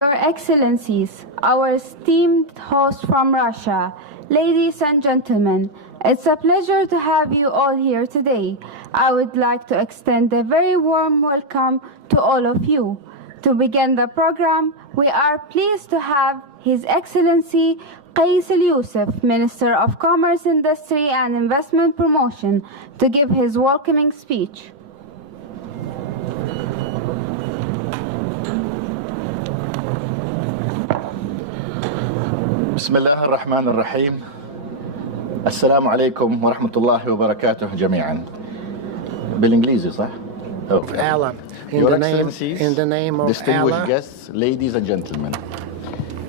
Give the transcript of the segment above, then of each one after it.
Your Excellencies, our esteemed host from Russia, ladies and gentlemen, it's a pleasure to have you all here today. I would like to extend a very warm welcome to all of you. To begin the program, we are pleased to have His Excellency Quais Yousef, Minister of Commerce, Industry and Investment Promotion, to give his welcoming speech. بسم الله الرحمن الرحيم. السلام عليكم ورحمة الله وبركاته جميعا. بالإنجليزي صح؟ Of Allah. Your Excellencies, in the name of distinguished Allah. guests, ladies and gentlemen.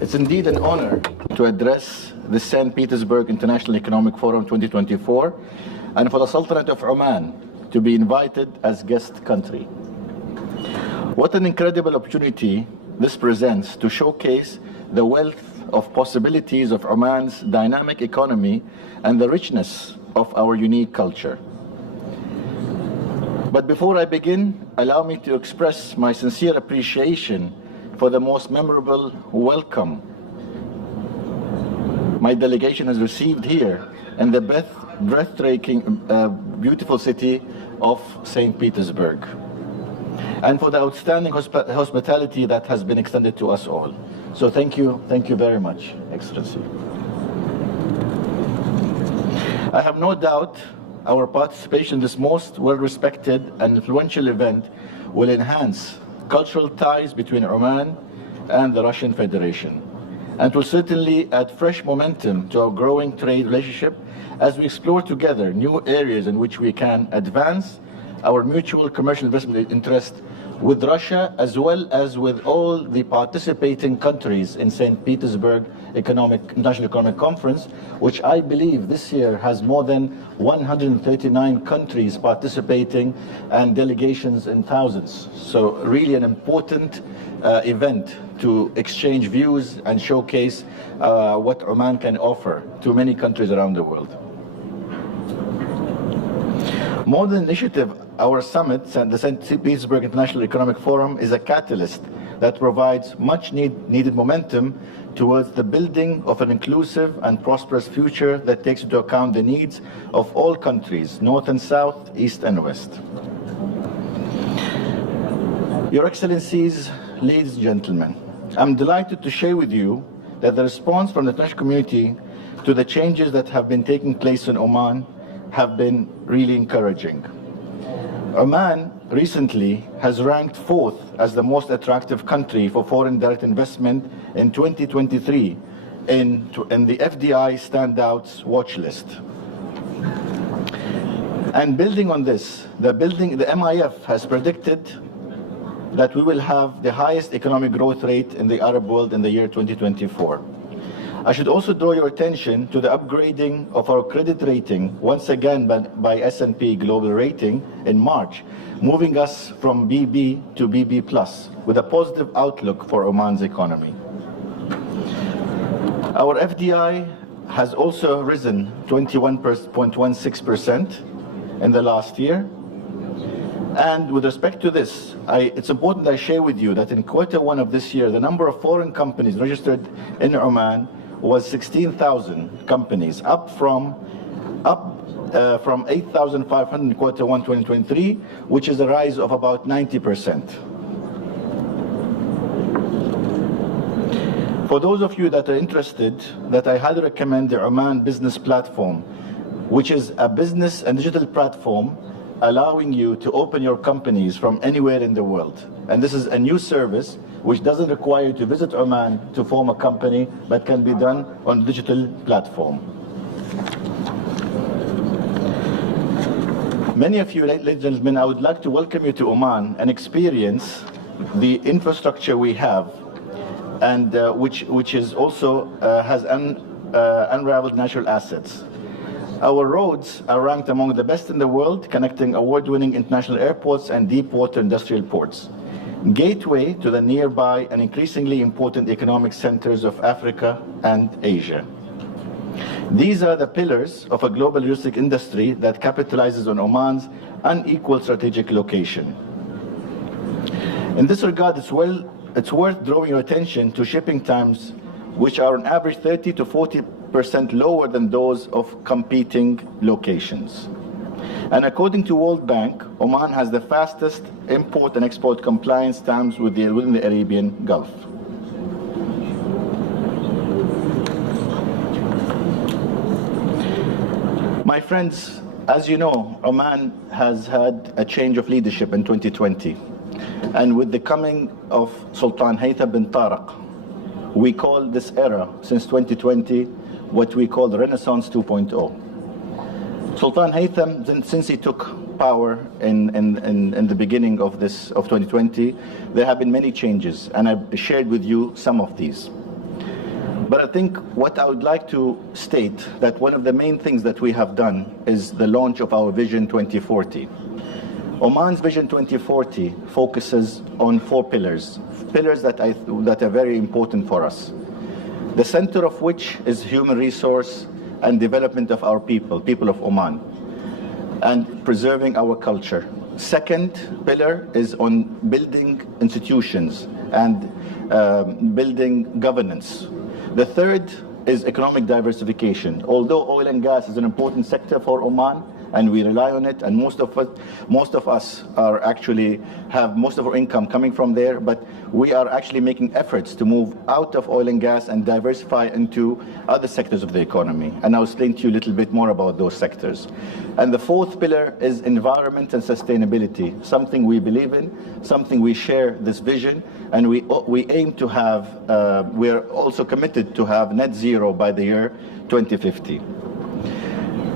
It's indeed an honor to address the St. Petersburg International Economic Forum 2024 and for the Sultanate of Oman to be invited as guest country. What an incredible opportunity this presents to showcase the wealth of possibilities of Oman's dynamic economy and the richness of our unique culture. But before I begin, allow me to express my sincere appreciation for the most memorable welcome my delegation has received here in the breathtaking, beautiful city of St. Petersburg, and for the outstanding hospitality that has been extended to us all. So thank you very much, Excellency. I have no doubt our participation in this most well-respected and influential event will enhance cultural ties between Oman and the Russian Federation, and will certainly add fresh momentum to our growing trade relationship as we explore together new areas in which we can advance our mutual commercial investment interest with Russia, as well as with all the participating countries in St. Petersburg International Economic Conference, which I believe this year has more than 139 countries participating and delegations in thousands. So really an important event to exchange views and showcase what Oman can offer to many countries around the world. More than initiative, our summit, the St. Petersburg International Economic Forum, is a catalyst that provides much needed momentum towards the building of an inclusive and prosperous future that takes into account the needs of all countries, North and South, East and West. Your Excellencies, ladies and gentlemen, I'm delighted to share with you that the response from the international community to the changes that have been taking place in Oman have been really encouraging. Oman recently has ranked 4th as the most attractive country for foreign direct investment in 2023 in the FDI Standouts watch list. And building on this, the MIF has predicted that we will have the highest economic growth rate in the Arab world in the year 2024. I should also draw your attention to the upgrading of our credit rating once again by S&P Global Rating in March, moving us from BB to BB+, with a positive outlook for Oman's economy. Our FDI has also risen 21.16% in the last year. And with respect to this, it's important I share with you that in Q1 of this year, the number of foreign companies registered in Oman was 16,000 companies, up from 8,500 in Q1 2023, which is a rise of about 90%. For those of you that are interested, that I highly recommend the Oman Business Platform, which is a business and digital platform allowing you to open your companies from anywhere in the world. And this is a new service which doesn't require you to visit Oman to form a company, but can be done on a digital platform. Many of you, ladies and gentlemen, I would like to welcome you to Oman and experience the infrastructure we have, and which is also has unrivaled natural assets. Our roads are ranked among the best in the world, connecting award-winning international airports and deep-water industrial ports, gateway to the nearby and increasingly important economic centers of Africa and Asia. These are the pillars of a global logistic industry that capitalizes on Oman's unequal strategic location. In this regard, it's well it's worth drawing your attention to shipping times, which are on average 30 to 40% lower than those of competing locations. And according to World Bank, Oman has the fastest import and export compliance times within the Arabian Gulf. My friends, as you know, Oman has had a change of leadership in 2020. And with the coming of Sultan Haytham bin Tariq, we call this era, since 2020, what we call the Renaissance 2.0. Sultan Haytham, since he took power in the beginning of 2020, there have been many changes, and I've shared with you some of these. But I think what I would like to state, that one of the main things that we have done is the launch of our Vision 2040. Oman's Vision 2040 focuses on 4 pillars that are very important for us. The center of which is human resource and development of our people of Oman, and preserving our culture. Second pillar is on building institutions and building governance. The third is economic diversification. Although oil and gas is an important sector for Oman, and we rely on it, and most of us are actually have most of our income coming from there, but we are actually making efforts to move out of oil and gas and diversify into other sectors of the economy. And I'll explain to you a little bit more about those sectors. And the fourth pillar is environment and sustainability, something we believe in, something we share this vision, and we aim to have, we're also committed to have net zero by the year 2050.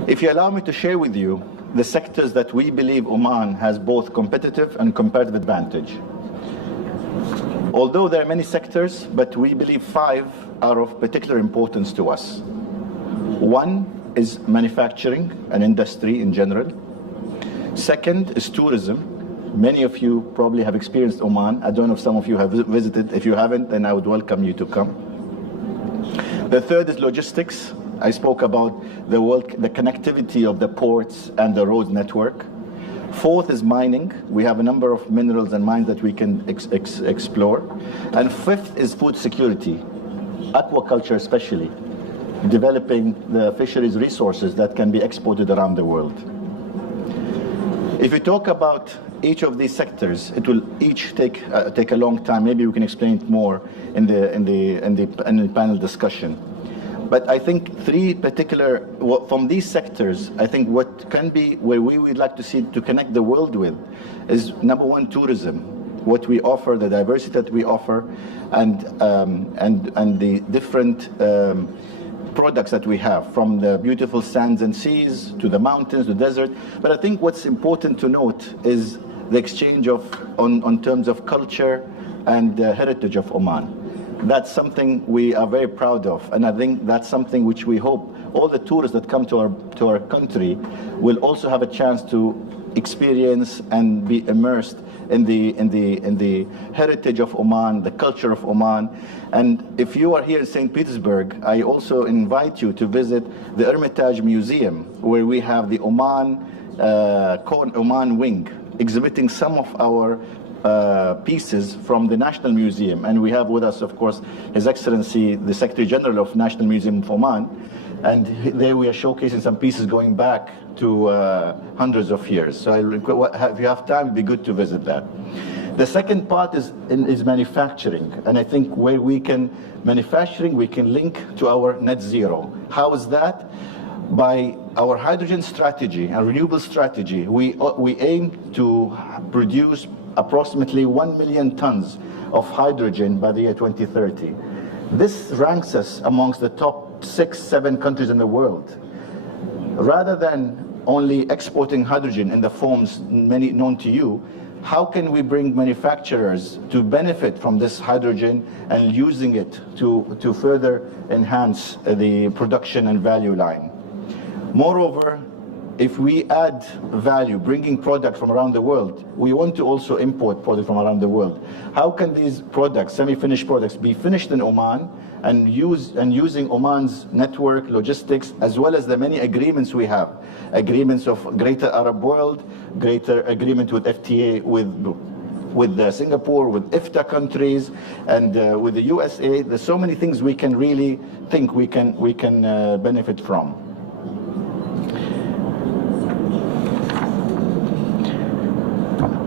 If you allow me to share with you the sectors that we believe Oman has both competitive and comparative advantage. Although there are many sectors, but we believe 5 are of particular importance to us. One is manufacturing and industry in general. Second is tourism. Many of you probably have experienced Oman. I don't know if some of you have visited. If you haven't, then I would welcome you to come. The third is logistics. I spoke about the connectivity of the ports and the road network. Fourth is mining. We have a number of minerals and mines that we can explore. And fifth is food security, aquaculture especially, developing the fisheries resources that can be exported around the world. If we talk about each of these sectors, it will each take a long time. Maybe we can explain it more in the panel discussion. But I think 3 particular, from these sectors, I think what can be, where we would like to see to connect the world with, is number 1, tourism. What we offer, the diversity that we offer, and the different products that we have, from the beautiful sands and seas, to the mountains, the desert. But I think what's important to note is the exchange on terms of culture and heritage of Oman. That's something we are very proud of, and I think that's something which we hope all the tourists that come to our country will also have a chance to experience and be immersed in the heritage of Oman, the culture of Oman. And if you are here in St. Petersburg, I also invite you to visit the Hermitage Museum, where we have the Oman wing, exhibiting some of our pieces from the National Museum. And we have with us, of course, His Excellency, the Secretary General of National Museum of Oman. And there we are showcasing some pieces going back to hundreds of years. So if you have time, it'd be good to visit that. The second part is manufacturing. And I think where we can, manufacturing, we can link to our net zero. How is that? By our hydrogen strategy and renewable strategy, we aim to produce approximately 1 million tons of hydrogen by the year 2030. This ranks us amongst the top 6-7 countries in the world. Rather than only exporting hydrogen in the forms many known to you, how can we bring manufacturers to benefit from this hydrogen and using it to further enhance the production and value line? Moreover, if we add value, bringing product from around the world, we want to also import product from around the world. How can these products, semi-finished products, be finished in Oman and using Oman's network, logistics, as well as the many agreements we have, agreements of Greater Arab World, greater agreement with FTA with with Singapore, with IFTA countries, and with the USA. There's so many things we can really think we can benefit from.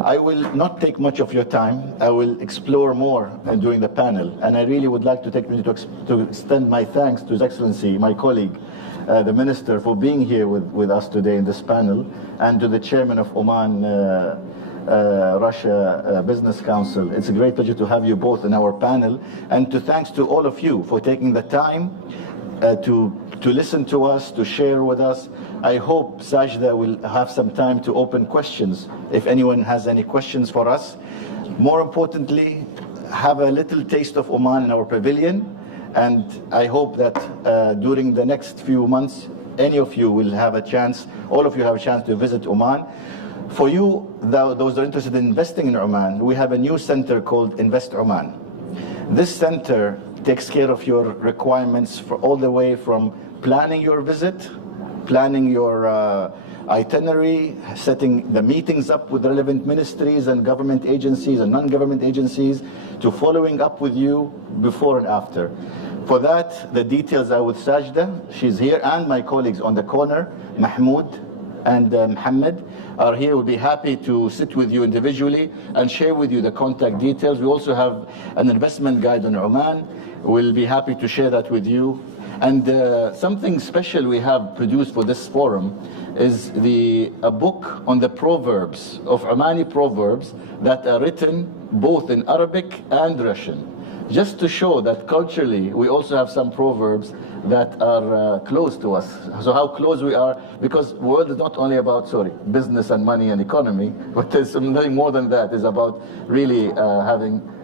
I will not take much of your time. I will explore more during the panel, and I really would like to take a minute to extend my thanks to His Excellency, my colleague, the Minister, for being here with us today in this panel, and to the Chairman of Oman Russia Business Council. It's a great pleasure to have you both in our panel, and thanks to all of you for taking the time to listen to us, to share with us. I hope Sajda will have some time to open questions if anyone has any questions for us. More importantly, have a little taste of Oman in our pavilion, and I hope that during the next few months, any of you will have a chance, all of you have a chance to visit Oman. For you, those that are interested in investing in Oman, we have a new center called Invest Oman. This center takes care of your requirements for all the way from planning your visit, planning your itinerary, setting the meetings up with relevant ministries and government agencies and non-government agencies, to following up with you before and after. For that, the details are with Sajda, she's here, and my colleagues on the corner, Mahmoud and Mohammed, are here. We'll be happy to sit with you individually and share with you the contact details. We also have an investment guide on Oman. We'll be happy to share that with you. And something special we have produced for this forum is a book on the proverbs of Omani proverbs that are written both in Arabic and Russian, just to show that culturally we also have some proverbs that are close to us. So how close we are, because the world is not only about business and money and economy, but there's something more than that. It's about really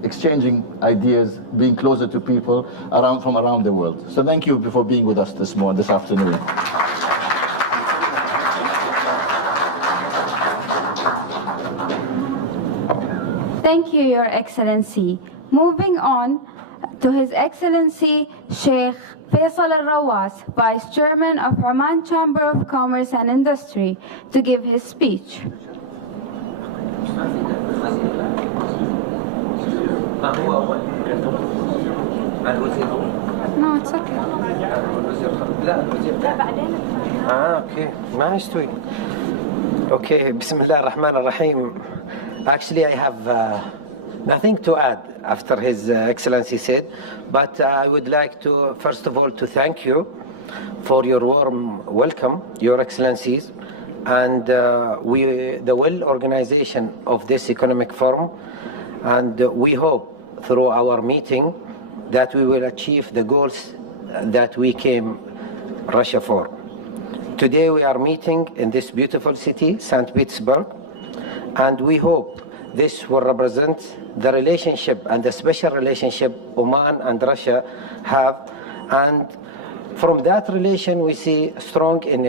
exchanging ideas, being closer to people from around the world. So thank you for being with us this afternoon. Thank you, Your Excellency. Moving on to His Excellency Sheikh Faisal Rawas, Vice Chairman of Oman Chamber of Commerce and Industry, to give his speech. No, it's okay. Okay. ما يستوي. Okay. بسم الله الرحمن الرحيم. Actually, I have nothing to add after His Excellency said, but I would like to, first of all, to thank you for your warm welcome, Your Excellencies, and the well organization of this economic forum. And we hope through our meeting that we will achieve the goals that we came Russia for. Today we are meeting in this beautiful city, St. Petersburg, and we hope this will represent the relationship and the special relationship Oman and Russia have. And from that relation, we see strong in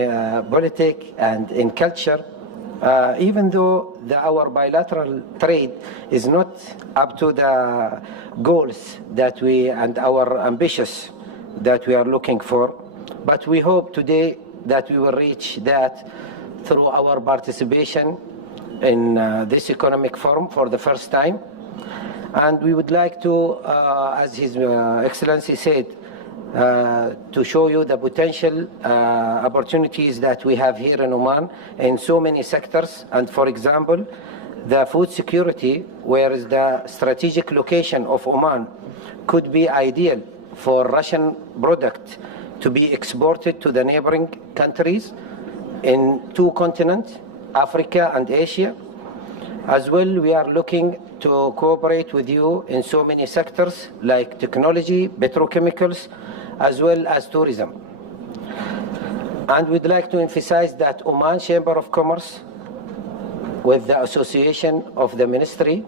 politics and in culture, even though our bilateral trade is not up to the goals that and our ambitions that we are looking for. But we hope today that we will reach that through our participation in this economic forum for the first time. And we would like to, as His Excellency said, to show you the potential opportunities that we have here in Oman in so many sectors. And for example, the food security, where is the strategic location of Oman, could be ideal for Russian product to be exported to the neighboring countries in two continents, Africa and Asia. As well, we are looking to cooperate with you in so many sectors like technology, petrochemicals, as well as tourism. And we'd like to emphasize that Oman Chamber of Commerce, with the association of the ministry,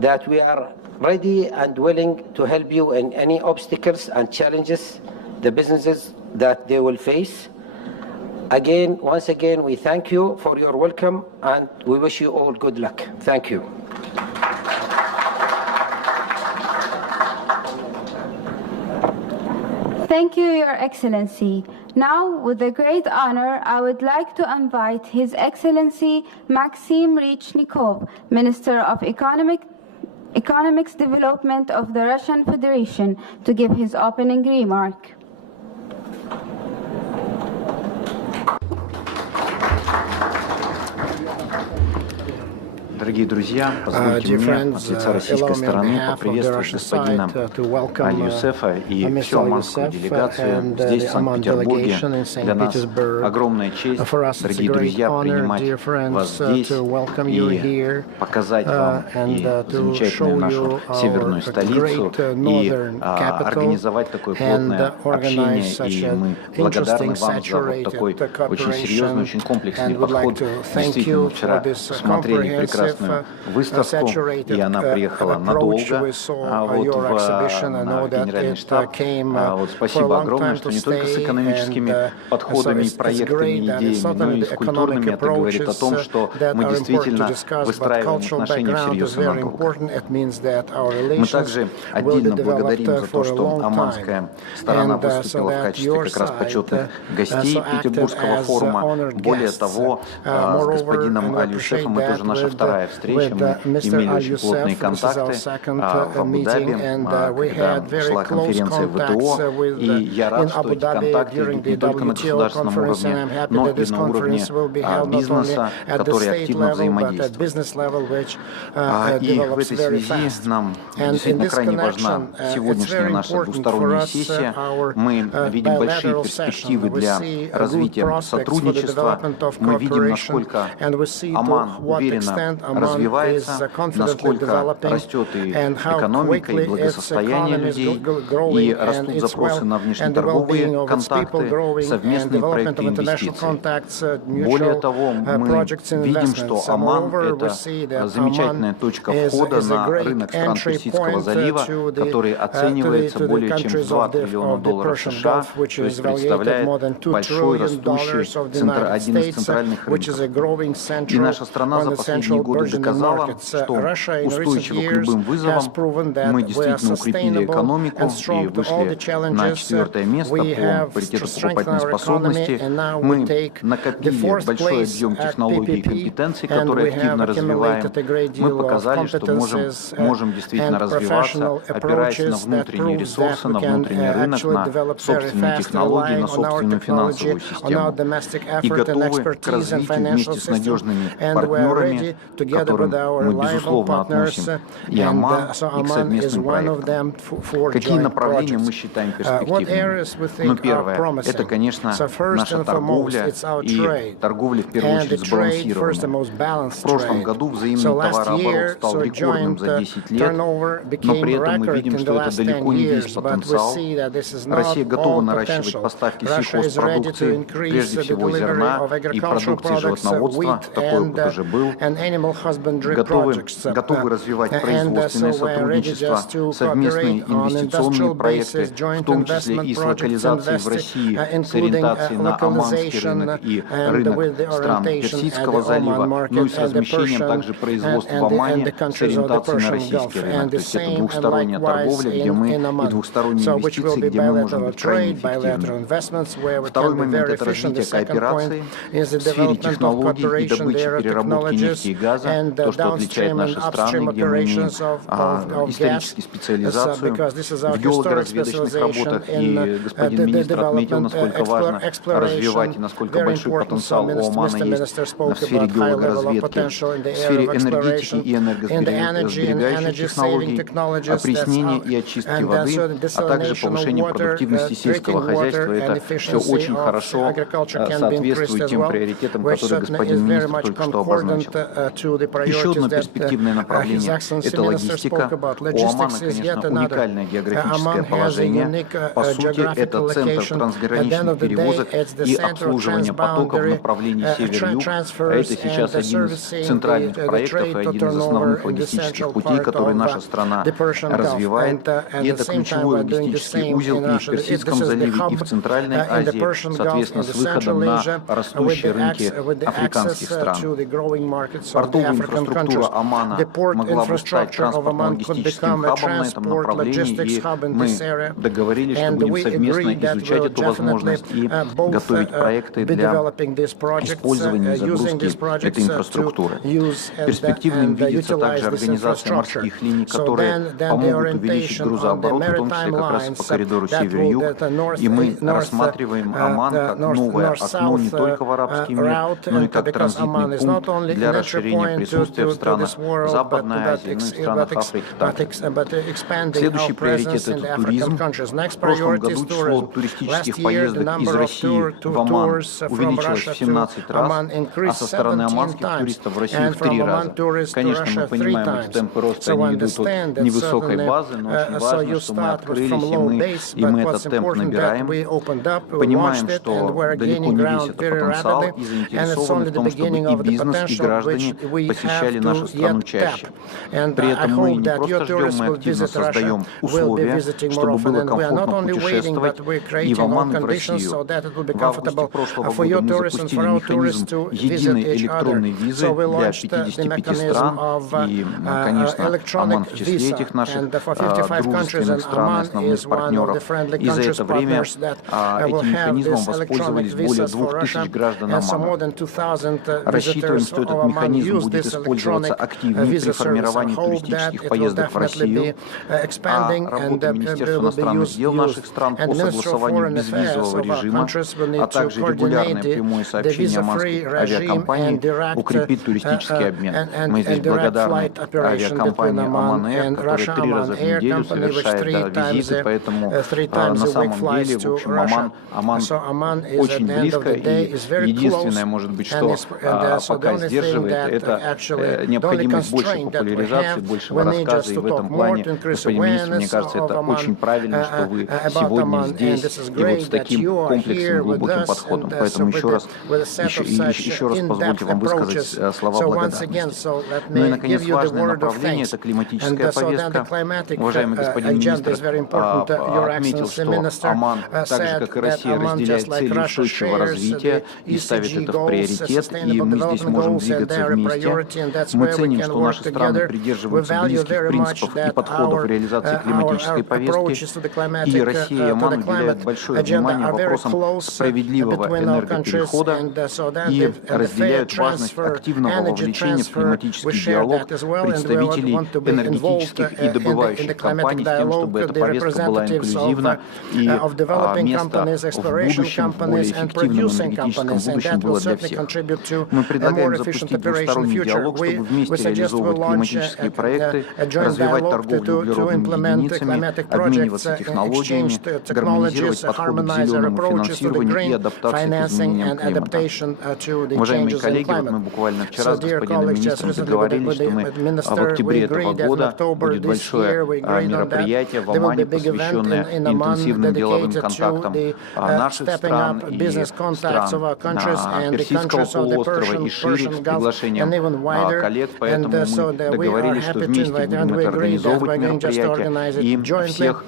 that we are ready and willing to help you in any obstacles and challenges, the businesses that they will face. Again, once again, we thank you for your welcome, and we wish you all good luck. Thank you. Thank you, Your Excellency. Now, with a great honor, I would like to invite His Excellency Maxim Reshetnikov, Minister of Economics Development of the Russian Federation, to give his opening remark. Дорогие друзья, позвольте мне от лица российской стороны поприветствовать господина Yousефа и всю оманскую делегацию здесь, в Санкт-Петербурге. Для нас огромная честь, дорогие друзья, принимать вас здесь и показать вам и замечательную нашу северную столицу, и организовать такое плотное общение. И мы благодарны вам за вот такой очень серьезный, очень комплексный подход. Действительно, мы вчера посмотрели прекрасную выставку, и она приехала надолго в генеральный штаб. Спасибо огромное, что не только с экономическими подходами, проектами, идеями, но и с культурными. Это говорит о том, что мы действительно выстраиваем отношения всерьез с Европой. Мы также отдельно благодарим за то, что оманская сторона выступила в качестве как раз почетных гостей Петербургского форума. Более того, с господином Yousefом мы тоже наша вторая встреча. Мы имели очень плотные контакты в Абу-Даби, когда шла конференция ВТО, и я рад, что эти контакты идут не только на государственном уровне, но и на уровне бизнеса, который активно взаимодействует. И в этой связи нам действительно крайне важна сегодняшняя наша двусторонняя сессия. Мы видим большие перспективы для развития сотрудничества. Мы видим, насколько Оман уверенно развивается, насколько растет и экономика, и благосостояние людей, и растут запросы на внешнеторговые контакты, совместные проекты инвестиций. Более того, мы видим, что Оман – это замечательная точка входа на рынок стран Персидского залива, который оценивается более чем в $2 триллиона США, то есть представляет большой, растущий, один из центральных рынков. И наша страна за последние годы доказала, что устойчива к любым вызовам. Мы действительно укрепили экономику и вышли на 4-е место по паритету покупательной способности. Мы накопили большой объем технологий и компетенций, которые активно развиваем. Мы показали, что можем действительно развиваться, опираясь на внутренние ресурсы, на внутренний рынок, на собственные технологии, на собственную финансовую систему. И готовы к развитию вместе с надежными партнерами, к которым мы, безусловно, относим и Оман, и к совместным проектам. Какие направления мы считаем перспективными? Ну, первое, это, конечно, наша торговля, и торговля, в первую очередь, сбалансированная. В прошлом году взаимный товарооборот стал рекордным за 10 лет, но при этом мы видим, что это далеко не весь потенциал. Россия готова наращивать поставки сельхозпродукции, прежде всего зерна и продукции животноводства, такой опыт уже был. Готовы развивать производственное сотрудничество, совместные инвестиционные проекты, в том числе и с локализацией в России, с ориентацией на оманский рынок и рынок стран Персидского залива, ну и с размещением также производства в Омане с ориентацией на российский рынок. То есть это двухсторонняя торговля, где мы, и двухсторонние инвестиции, где мы можем быть крайне эффективны. Второй момент – это развитие кооперации в сфере технологий и добычи, переработки нефти и газа, то, что отличает наши страны, где мы имеем историческую специализацию в геолого-разведочных работах, и господин министр отметил, насколько важно развивать и насколько большой потенциал у Омана есть в сфере геологоразведки, в сфере энергетики и энергосберегающих технологий, опреснения и очистки воды, а также повышение продуктивности сельского хозяйства. Это все очень хорошо соответствует тем приоритетам, которые господин министр только что обозначил. Еще одно перспективное направление – это логистика. У Омана, конечно, уникальное географическое положение. По сути, это центр трансграничных перевозок и обслуживания потоков в направлении север-юг. А это сейчас один из центральных проектов и один из основных логистических путей, который наша страна развивает. И это ключевой логистический узел и в Персидском заливе, и в Центральной Азии, соответственно, с выходом на растущие рынки африканских стран. Портовая инфраструктура Омана могла бы стать транспортно-логистическим хабом на этом направлении, и мы договорились, что будем совместно изучать эту возможность и готовить проекты для использования и загрузки этой инфраструктуры. Перспективным видится также организация морских линий, которые помогут увеличить грузооборот, в том числе как раз по коридору север-юг, и мы рассматриваем Оман как новое окно не только в арабский мир, но и как транзитный пункт для расширения присутствия в странах Западной Азии, ну и в странах Африки также. Следующий приоритет – это туризм. В прошлом году число туристических поездок из России в Оман увеличилось в 17 раз, а со стороны оманских туристов в Россию в 3 раза. Конечно, мы понимаем, эти темпы роста они идут от невысокой базы, но очень важно, что мы открылись, и мы этот темп набираем. Понимаем, что далеко не весь это потенциал, и заинтересованы в том, чтобы и бизнес, и граждане посещали нашу страну чаще. При этом мы не просто ждем, мы активно создаем условия, чтобы было комфортно путешествовать и в Оман, и в Россию. В августе прошлого года мы запустили механизм единой электронной визы для 55 стран, и, конечно, Оман в числе этих наших дружественных стран и основных партнеров. И за это время этим механизмом воспользовались более 2000 граждан Омана. Рассчитываем, что этот механизм будет использоваться активнее при формировании туристических поездок в Россию. Работа Министерства иностранных дел наших стран по согласованию безвизового режима, а также регулярное прямое сообщение оманской авиакомпании укрепит туристический обмен. Мы здесь благодарны авиакомпании Оман-Эйр, которая 3 раза в неделю совершает визиты, поэтому на самом деле, в общем, Оман очень близко, и единственное, может быть, что пока сдерживает, это необходимость большей популяризации, большего рассказа, и в этом плане, господин министр, мне кажется, это очень правильно, что вы сегодня здесь, и вот с таким комплексным, глубоким подходом. Поэтому еще раз позвольте вам высказать слова благодарности. Ну и, наконец, важное направление – это климатическая повестка. Уважаемый господин министр отметил, что Оман, так же, как и Россия, разделяет цели устойчивого развития и ставит это в приоритет, и мы здесь можем двигаться вместе. Мы ценим, что наши страны придерживаются близких принципов и подходов реализации климатической повестки, и Россия и Оман уделяют большое внимание вопросам справедливого энергоперехода и разделяют важность активного вовлечения в климатический диалог представителей энергетических и добывающих компаний с тем, чтобы эта повестка была инклюзивна и место в будущем, в более эффективном энергетическом будущем было для всех. Мы предлагаем запустить двусторонний диалог, чтобы вместе реализовывать климатические проекты, развивать торговлю углеродными единицами, обмениваться технологиями, гармонизировать подходы к зеленому финансированию и адаптации к изменениям климата. Уважаемые коллеги, вот мы буквально вчера с господином министром договорились, что мы в октябре этого года будет большое мероприятие в Омане, посвященное интенсивным деловым контактам наших стран и стран Персидского полуострова и шире, с приглашением коллег, поэтому мы договорились, что вместе будем это организовывать мероприятие и всех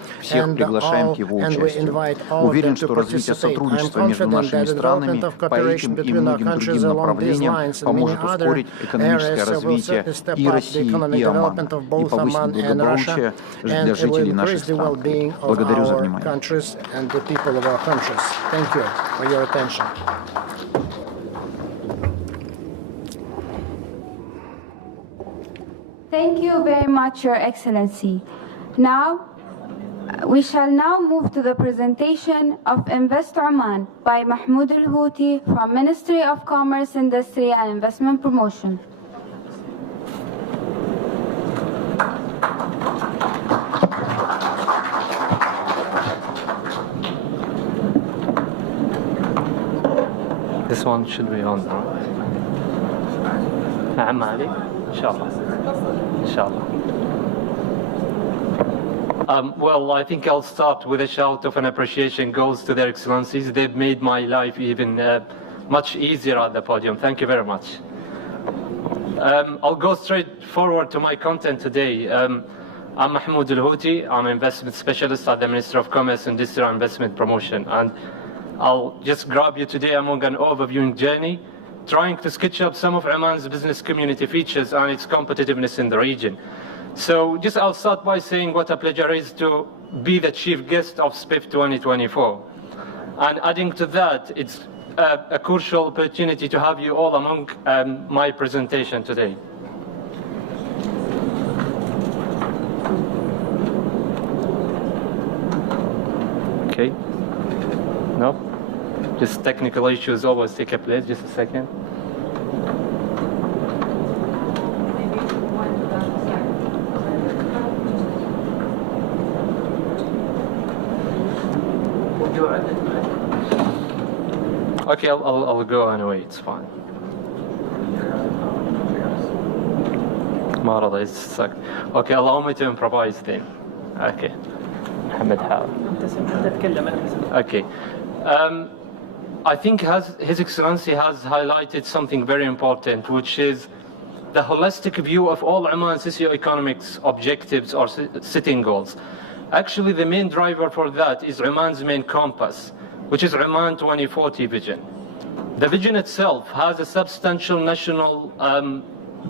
приглашаем к его участию. Уверен, что развитие сотрудничества между нашими странами по этим и многим другим направлениям поможет ускорить экономическое развитие и России, и Омана, и повысить благополучие для жителей наших стран. Благодарю за внимание. Thank you very much, Your Excellency. We shall now move to the presentation of Invest Oman by Mahmoud Al-Houthi from Ministry of Commerce, Industry and Investment Promotion. This one should be on now. نعم علي إن شاء الله إن شاء الله. Well, I think I'll start with a shout of an appreciation goes to their excellencies. They've made my life even much easier at the podium. Thank you very much. I'll go straight forward to my content today. I'm Mahmoud Al-Houthi. I'm an investment specialist at the Ministry of Commerce, Industry and Investment Promotion. And I'll just grab you today among an overviewing journey trying to sketch up some of Oman's business community features and its competitiveness in the region. So I'll start by saying what a pleasure it is to be the chief guest of SPIEF 2024. And adding to that, it's a crucial opportunity to have you all among my presentation today. Okay. No? Just technical issues always take a place. Just a second. Okay, I'll go anyway, it's fine. Model is stuck. Okay, allow me to improvise then. Okay. Mohammed, how? Okay. I think His Excellency has highlighted something very important, which is the holistic view of all Oman socio-economic objectives or setting goals. Actually, the main driver for that is Oman's main compass, which is Oman 2040 vision. The vision itself has a substantial national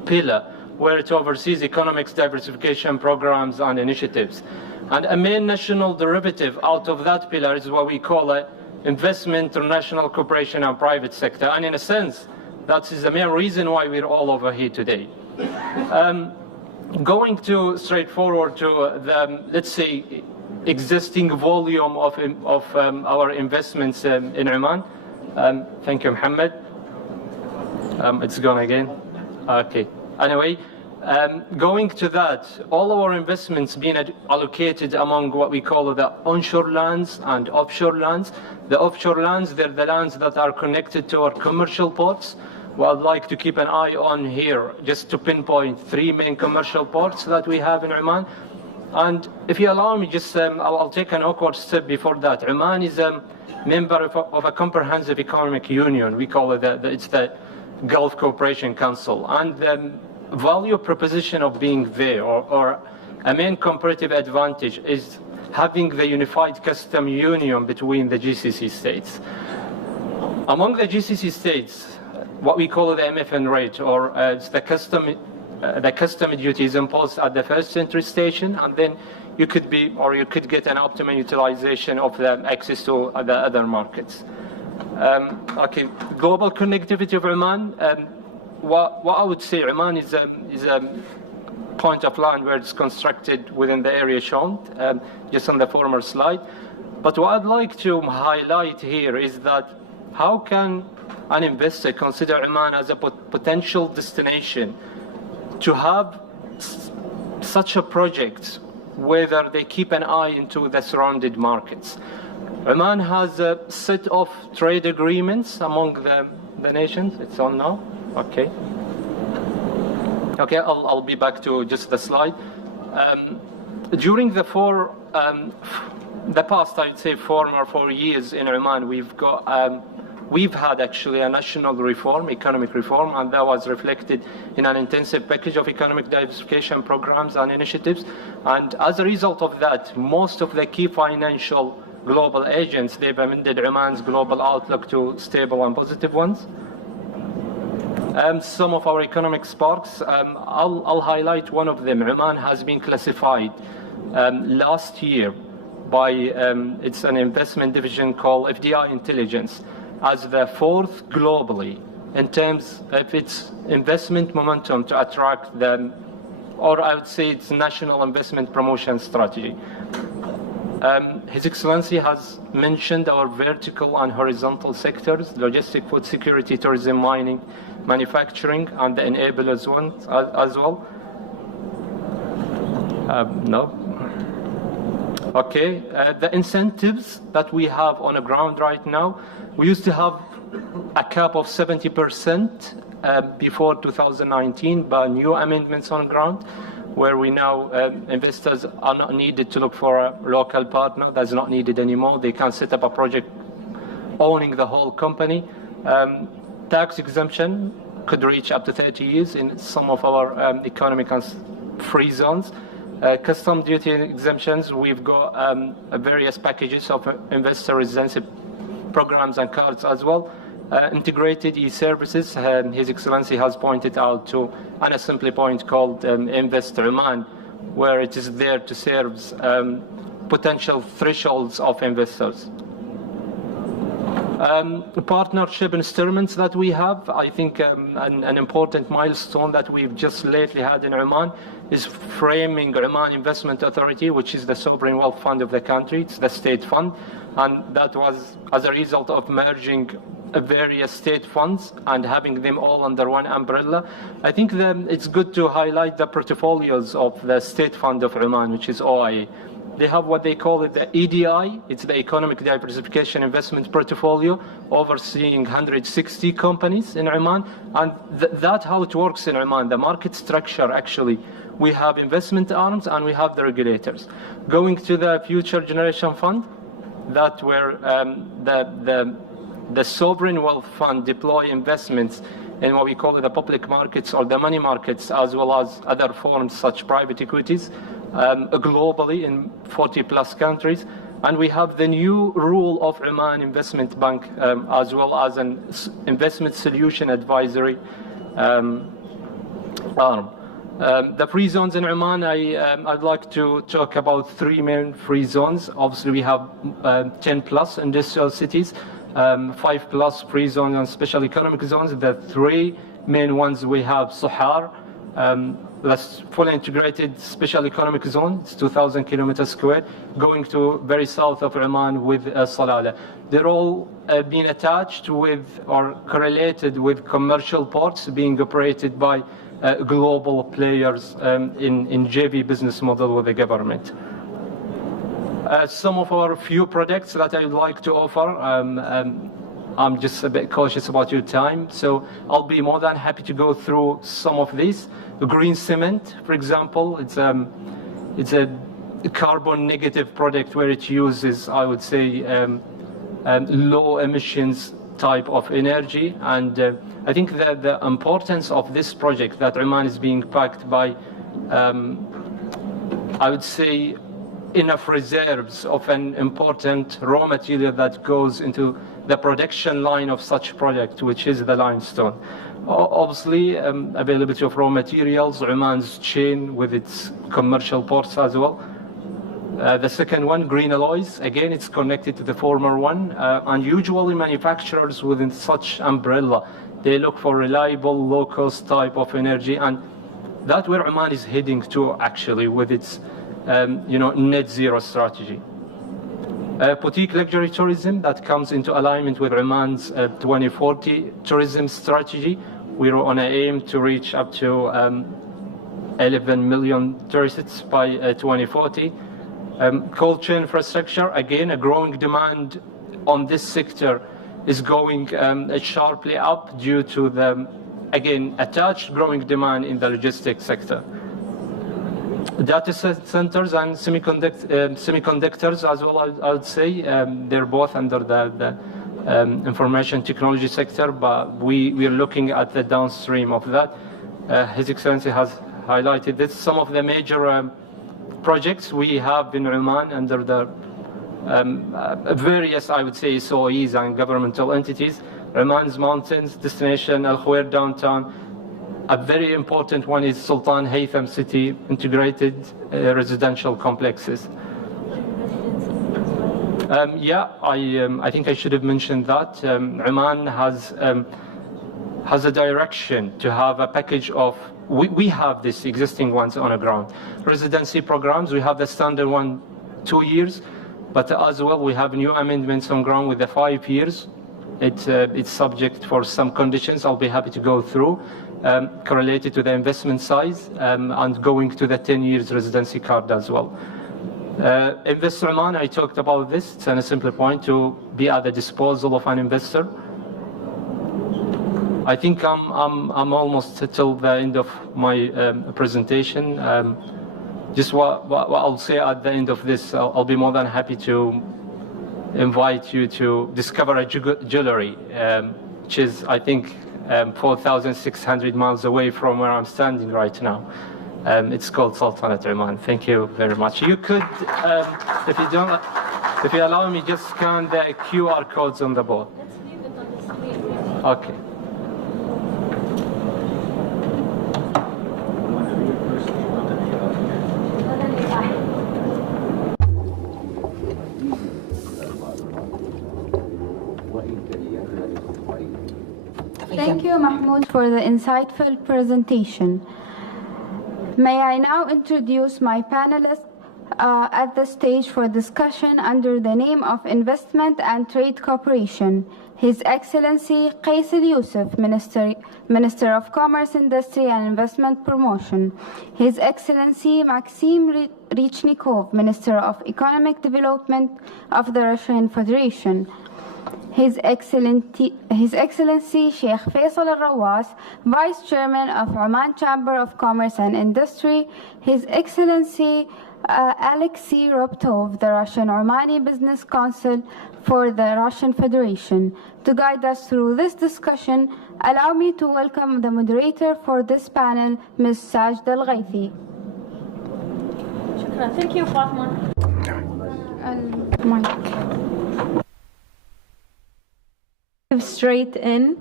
pillar where it oversees economic diversification programs and initiatives. And a main national derivative out of that pillar is what we call investment, international cooperation and private sector. And in a sense, that is the main reason why we're all over here today. Going straightforward to the, let's say, existing volume of our investments in Oman. Thank you, Mohammed. It's gone again. Okay. Anyway, going to that, all our investments being allocated among what we call the onshore lands and offshore lands. The offshore lands, they're the lands that are connected to our commercial ports. Well, I'd like to keep an eye on here, just to pinpoint 3 main commercial ports that we have in Oman. And if you allow me, I'll take an awkward step before that. Oman is a member of a comprehensive economic union. We call it it's the Gulf Cooperation Council. And the value proposition of being there, or a main comparative advantage, is having the unified custom union between the GCC states. Among the GCC states, what we call the MFN rate, or it's the custom duty is imposed at the first entry station, and then you could get an optimum utilization of the access to the other markets. Okay, global connectivity of Oman. What I would say, Oman is a point of land where it's constructed within the area shown, just on the former slide. But what I'd like to highlight here is that how can an investor consider Oman as a potential destination to have such a project, whether they keep an eye into the surrounded markets? Oman has a set of trade agreements among the nations. It's on now? Okay. Okay, I'll be back to just the slide. During the past, I'd say 4 years in Oman, we've had actually a national reform, economic reform, and that was reflected in an intensive package of economic diversification programs and initiatives. And as a result of that, most of the key financial global agents, they've amended Oman's global outlook to stable and positive ones. Some of our economic sparks, I'll highlight one of them. Oman has been classified last year by it's an investment division called FDI Intelligence as the 4th globally in terms of its investment momentum to attract them, or I would say its national investment promotion strategy. His Excellency has mentioned our vertical and horizontal sectors: logistics, food security, tourism, mining, manufacturing, and the enablers ones as well. No. Okay, the incentives that we have on the ground right now, we used to have a cap of 70% before 2019, but new amendments on ground, where we now, investors are not needed to look for a local partner. That's not needed anymore. They can set up a project owning the whole company. Tax exemption could reach up to 30 years in some of our economic and free zones. Custom duty exemptions, we've got various packages of investor residency programs and cards as well. integrated e-services. His Excellency has pointed out to an assembly point called Invest Oman, where it is there to serve potential thresholds of investors. Partnership instruments that we have, I think an important milestone that we've just lately had in Oman is framing Oman Investment Authority, which is the sovereign wealth fund of the country. It's the state fund, and that was as a result of merging various state funds and having them all under one umbrella. I think it's good to highlight the portfolios of the state fund of Oman, which is OIA. They have what they call it the EDI, it's the Economic Diversification Investment Portfolio, overseeing 160 companies in Oman. And that's how it works in Oman, the market structure actually. We have investment arms and we have the regulators. Going to the Future Generation Fund, that where the sovereign wealth fund deploy investments in what we call the public markets or the money markets, as well as other forms such private equities, globally in 40+ countries. And we have the new rule of Oman Investment Bank, as well as an investment solution advisory arm. The free zones in Oman, I'd like to talk about 3 main free zones. Obviously, we have 10+ industrial cities, 5+ free zones and special economic zones. The 3 main ones we have Sohar, that's fully integrated special economic zone. It's 2,000 kilometers square, going to very south of Oman with Salalah. They're all being attached with or correlated with commercial ports being operated by global players in JV business model with the government. Some of our few products that I would like to offer, I'm just a bit cautious about your time, so I'll be more than happy to go through some of these. The green cement, for example, it's a carbon negative product where it uses, I would say, low emissions type of energy. And I think that the importance of this project that Oman is being backed by, I would say, enough reserves of an important raw material that goes into the production line of such project, which is the limestone. Obviously, availability of raw materials, Oman's chain with its commercial ports as well. The second one, green alloys, again, it's connected to the former one. And usually manufacturers within such umbrella, they look for reliable, low-cost type of energy. And that's where Oman is heading to, actually, with its net zero strategy. Boutique luxury tourism that comes into alignment with Oman's 2040 tourism strategy. We're on an aim to reach up to 11 million tourists by 2040. Cold chain infrastructure, again, a growing demand on this sector is going sharply up due to the, again, attached growing demand in the logistics sector. Data centers and semiconductors as well, I would say, they're both under the information technology sector, but we are looking at the downstream of that. His Excellency has highlighted this. Some of the major projects we have in Oman under the various, I would say, SOEs and governmental entities. Oman's mountains destination, Al Khuwair downtown. A very important one is Sultan Haytham City integrated residential complexes. I think I should have mentioned that Oman has a direction to have a package of. We have these existing ones on the ground. Residency programs, we have the standard one 2 years, but as well we have new amendments on ground with the 5 years. It's subject for some conditions I'll be happy to go through, correlated to the investment size and going to the 10 years residency card as well. Invest Oman, I talked about this. It's a simple point to be at the disposal of an investor. I think I'm almost till the end of my presentation. Just what I'll say at the end of this, I'll be more than happy to invite you to discover a jewelry, which is, I think, 4,600 miles away from where I'm standing right now. It's called Sultanate Oman. Thank you very much. You could, if you allow me, just scan the QR codes on the board. Let's leave it on the screen. Okay. Thank you, Mahmoud, for the insightful presentation. May I now introduce my panelists at the stage for discussion under the name of Investment and Trade Cooperation. His Excellency Quais Yousef, Minister of Commerce, Industry and Investment Promotion. His Excellency Maxim Reshetnikov, Minister of Economic Development of the Russian Federation. His Excellency Sheikh Faisal Rawas, Vice Chairman of Oman Chamber of Commerce and Industry. His Excellency Alexei Rubtsov, the Russian-Omani Business Council for the Russian Federation. To guide us through this discussion, allow me to welcome the moderator for this panel, Ms. Saeed Al-Ghaithi. Thank you, Fatima. Straight in.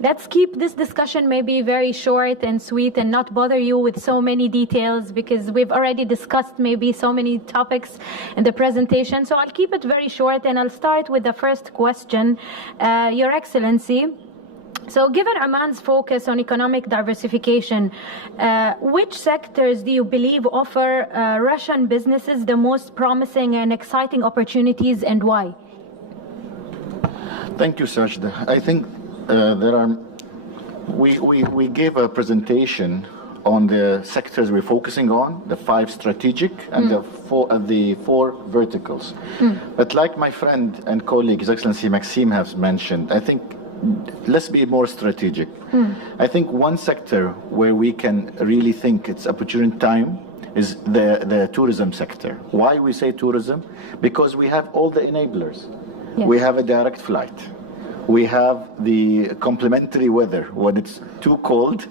Let's keep this discussion maybe very short and sweet and not bother you with so many details, because we've already discussed maybe so many topics in the presentation. So I'll keep it very short, and I'll start with the first question. Your Excellency, so given Oman's focus on economic diversification, which sectors do you believe offer Russian businesses the most promising and exciting opportunities, and why? Thank you, Sajda. I think we gave a presentation on the sectors we're focusing on, the 5 strategic and the four verticals. But like my friend and colleague, His Excellency Maxim has mentioned, I think let's be more strategic. I think one sector where we can really think it's opportune time is the tourism sector. Why we say tourism? Because we have all the enablers. Yes. We have a direct flight. We have the complementary weather. When it's too cold,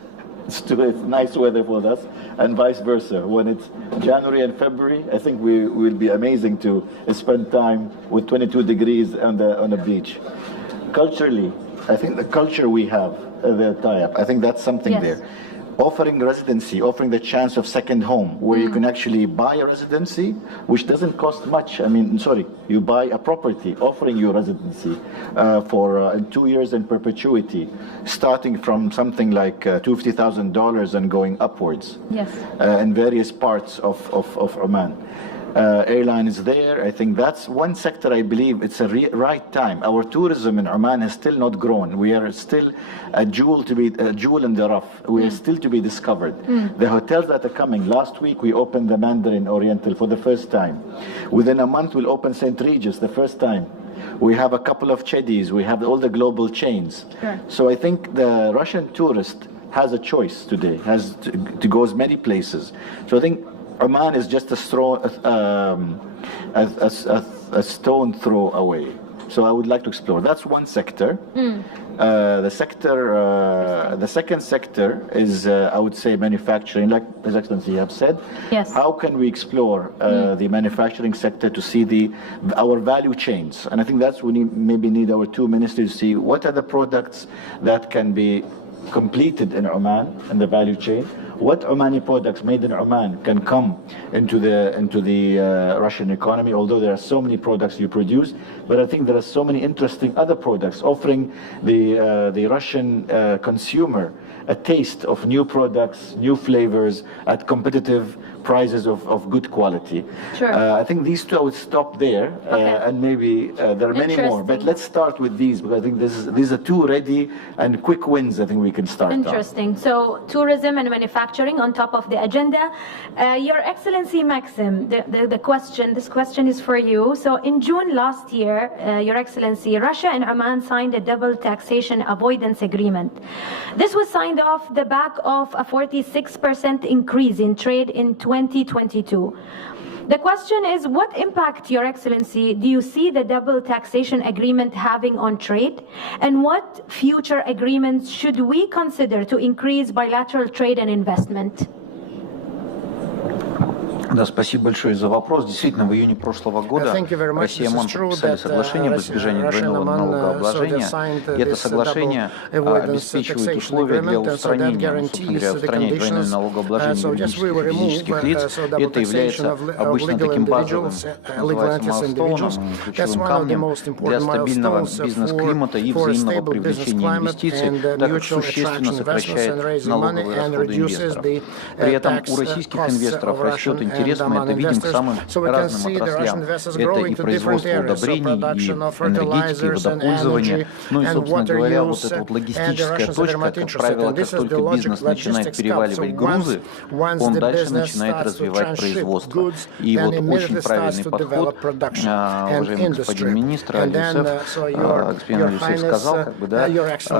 it's nice weather for us, and vice versa. When it's January and February, I think we will be amazing to spend time with 22 degrees on the beach. Culturally, I think the culture we have, the tie-up, I think that's something there. Offering residency, offering the chance of second home, where you can actually buy a residency, which doesn't cost much. I mean, sorry, you buy a property, offering you residency for 2 years in perpetuity, starting from something like $250,000 and going upwards. Yes. In various parts of Oman. Airline is there. I think that's one sector I believe it's a right time. Our tourism in Oman has still not grown. We are still a jewel in the rough. We are still to be discovered. The hotels that are coming. Last week we opened the Mandarin Oriental for the first time. Within a month we'll open St. Regis the first time. We have a couple of Chedis. We have all the global chains. Sure. So I think the Russian tourist has a choice today, has to go as many places. So I think Oman is just a stone throw away. So I would like to explore. That's one sector. The second sector is, I would say, manufacturing, like His Excellency have said. Yes. How can we explore the manufacturing sector to see our value chains? And I think that's we maybe need our 2 ministers to see what are the products that can be completed in Oman in the value chain. What Omani products made in Oman can come into the Russian economy, although there are so many products you produce, but I think there are so many interesting other products offering the Russian consumer a taste of new products, new flavors at competitive prices of good quality. Sure. I think these 2 I would stop there, and maybe there are many more, but let's start with these, because I think these are 2 ready and quick wins I think we can start. Interesting. So tourism and manufacturing on top of the agenda. Your Excellency Maxim, this question is for you. So in June last year, Your Excellency, Russia and Oman signed a double taxation avoidance agreement. This was signed off the back of a 46% increase in trade in 2022. The question is, what impact, Your Excellency, do you see the double taxation agreement having on trade? And what future agreements should we consider to increase bilateral trade and investment? Да, спасибо большое за вопрос. Действительно, в июне прошлого года Россия и Оман подписали соглашение об избежании двойного налогообложения. И это соглашение обеспечивает условия для устранения, устранения двойного налогообложения юридических и физических лиц. Это является обычно таким базовым, называется майлстоуном, ключевым камнем для стабильного бизнес-климата и взаимного привлечения инвестиций, так как существенно сокращает налоговые расходы инвесторов. При этом у российских инвесторов растет интерес, мы это видим, к самым разным отраслям. Это и производство удобрений, и энергетики, и водопользование. Ну и, собственно говоря, вот эта вот логистическая точка, как правило, как только бизнес начинает переваливать грузы, он дальше начинает развивать производство. И вот очень правильный подход, уважаемый господин министр господин Yousef сказал, как бы, да,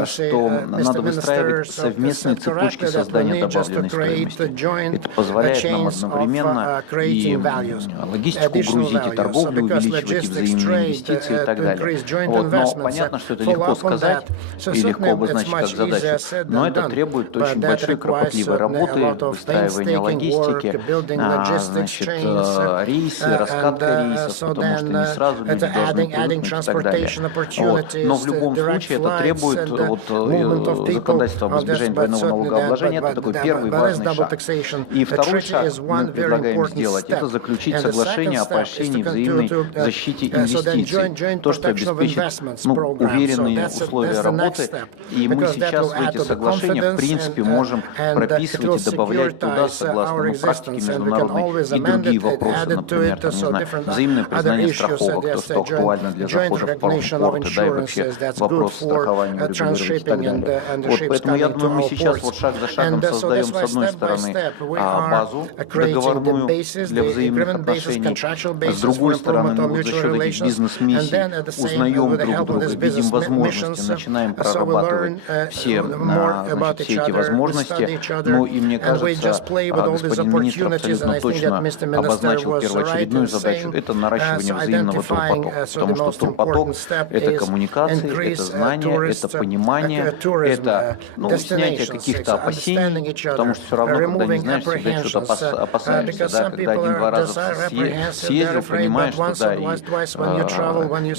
что надо выстраивать совместные цепочки создания добавленной стоимости. Это позволяет нам одновременно и логистику грузить, и торговлю увеличивать, и взаимные инвестиции и так далее. Вот, но понятно, что это легко сказать и легко обозначить как задачу, но это требует очень большой кропотливой работы, выстраивания логистики, значит, рейсы, раскатка рейсов, потому что не сразу люди должны привыкнуть и так далее. Вот. Но в любом случае это требует вот, законодательства об избежании двойного налогообложения. Это такой первый важный шаг. И второй шаг мы предлагаем сделать, это заключить соглашение о поощрении взаимной защите инвестиций, то, что обеспечит уверенные условия работы. И мы сейчас в эти соглашения, в принципе, можем прописывать и добавлять туда, согласно практике международной, и другие вопросы, например, там, не знаю, взаимное признание страховок, то, что актуально для захода в порты, да, и вообще вопрос страхования, урегулирования и так далее. Вот, поэтому я думаю, мы сейчас вот шаг за шагом создаем, с одной стороны, базу договорную для взаимных отношений, а с другой стороны, мы вот за счет этих бизнес-миссий узнаем друг друга, видим возможности, начинаем прорабатывать все, значит, все эти возможности. Ну и мне кажется, господин министр абсолютно точно обозначил первоочередную задачу – это наращивание взаимного турпотока, потому что турпоток – это коммуникации, это знания, это понимание, это снятие каких-то опасений, потому что все равно, когда не знаешь, всегда что-то опасаешься, да, когда один-два раза съездил, понимаешь, что да, и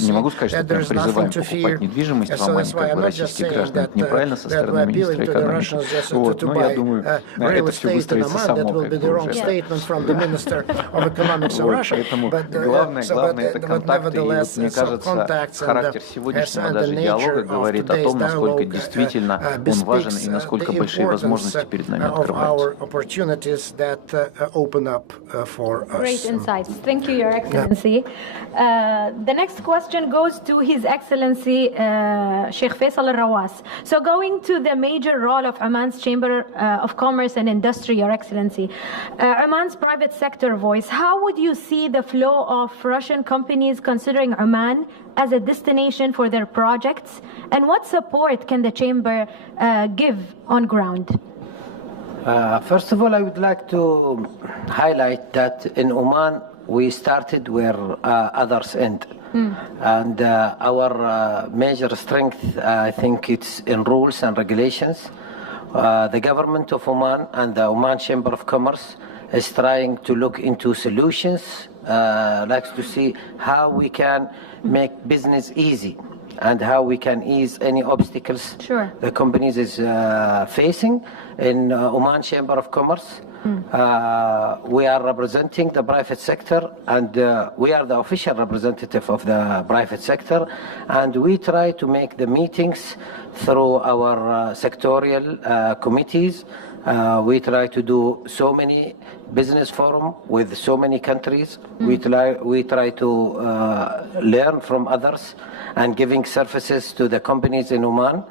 не могу сказать, что прям призываем покупать недвижимость в Омане, как бы российских граждан, это неправильно со стороны министра экономики. Вот, но я думаю, это все выстроится само, как бы уже. Вот, поэтому главное это контакты, и вот, мне кажется, характер сегодняшнего даже диалога говорит о том, насколько действительно он важен и насколько большие возможности перед нами открываются. Great insights. Thank you, Your Excellency. The next question goes to His Excellency Sheikh Faisal al-Rawas. So going to the major role of Oman's Chamber of Commerce and Industry, Your Excellency, Oman's private sector voice, how would you see the flow of Russian companies considering Oman as a destination for their projects? And what support can the Chamber give on ground? First of all, I would like to highlight that in Oman, we started where others end. And our major strength, I think it's in rules and regulations. The government of Oman and the Oman Chamber of Commerce is trying to look into solutions, likes to see how we can make business easy and how we can ease any obstacles the companies is facing. In Oman Chamber of Commerce, we are representing the private sector, and we are the official representative of the private sector, and we try to make the meetings through our sectorial committees. We try to do so many business forums with so many countries. We try to learn from others and giving services to the companies in Oman.